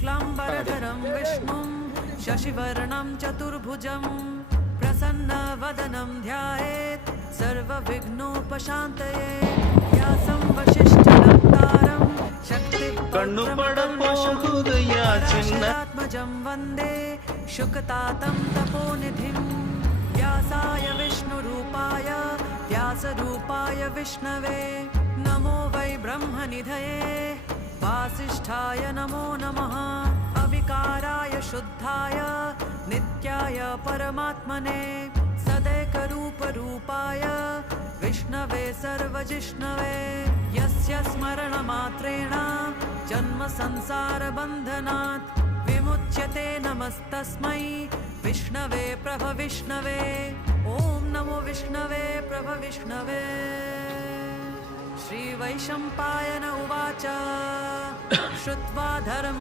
शुक्लाम्बरधरं विष्णुं शशिवर्णं चतुर्भुजं प्रसन्नवदनं ध्यायेत् सर्वविघ्नोपशान्तये व्यासं वसिष्ठनप्तारं शक्तिपौत्रमकल्मषात्मजं वन्दे शुकतातं तपोनिधिं व्यासाय विष्णुरूपाय व्यासरूपाय विष्णवे नमो वै ब्रह्मनिधये वासिष्ठाय नमो नमः अविकाराय शुद्धाय नित्याय परमात्मने सदैकरूपरूपाय विष्णवे सर्वजिष्णवे यस्य स्मरणमात्रेण जन्म संसारबन्धनात् विमुच्यते नमस्तस्मै विष्णवे प्रभविष्णवे ॐ नमो विष्णवे प्रभविष्णवे श्रीवैशम्पायन उवाच श्रुत्वा धर्म